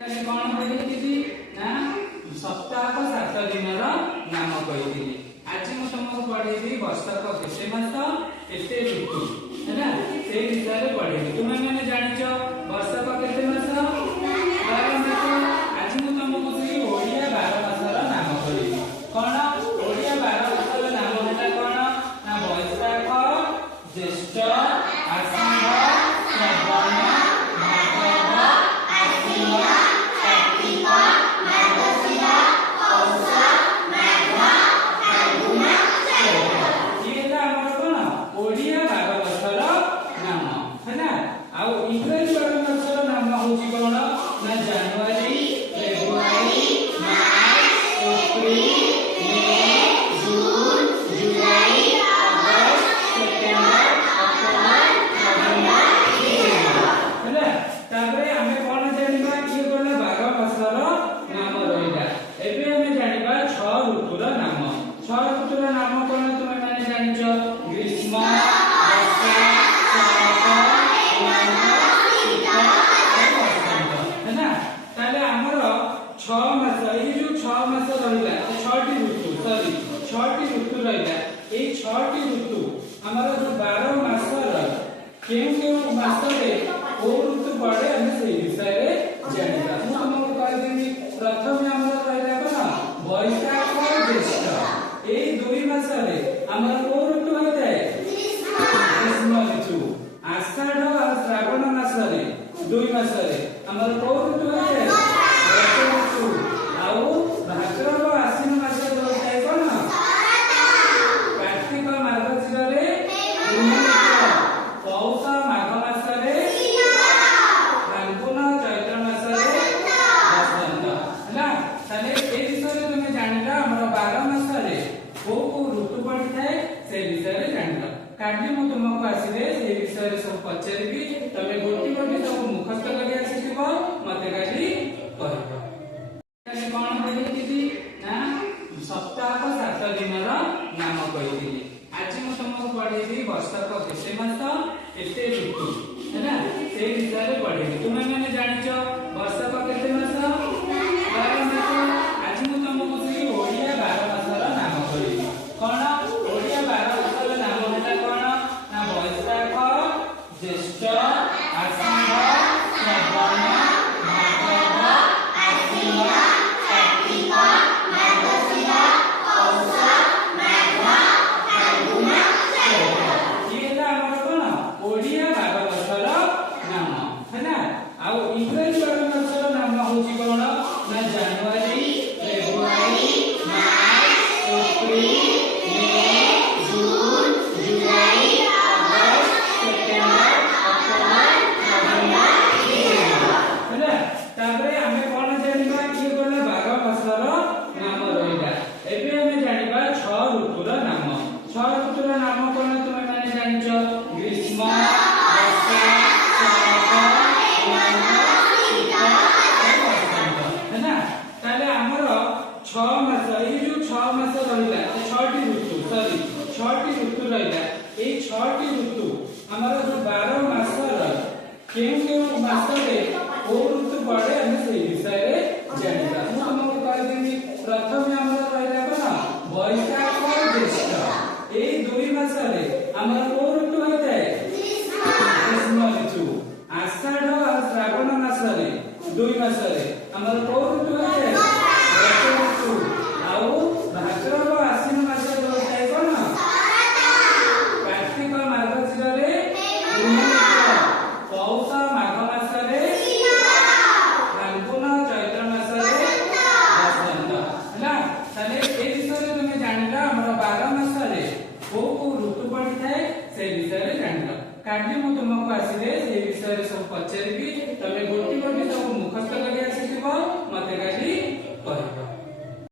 କାଲି କଣ କହିଥିଲି ନା ସପ୍ତାହ 7 ଦିନର ନାମ କହିଥିଲି। ଆଜି ମୁଁ ତମକୁ ପଢେଇବି ବର୍ଷକ କେତେ ମାସ କେତେ ଋତୁ ହେଲା ସେଇ ବିଷୟରେ ପଢେଇବି। ତୁମେ ମାନେ ଜାଣିଛ ବର୍ଷକ କେତେ ମାସ? 12 ମାସ। ଆଜି ମୁଁ ତମକୁ ସେଇ ଓଡ଼ିଆ 12 ମାସର ନାମ କହିବି। କଣ ଓଡ଼ିଆ 12 ମାସର ନାମ ହେଲା କଣ ନା ବୈଶାଖ ଜ୍ୟେଷ୍ଠ ଆଷାଢ଼ ଶ୍ରାବଣ ଭାଦ୍ରବ ଆଶ୍ଵିନ ପଚାରିବି ତମେ ଗୋଟି ଗୋଟି ସବୁ ମୁଖସ୍ଥ କରି ଆସିଥିବ ମତେ କାଲି କହିବ।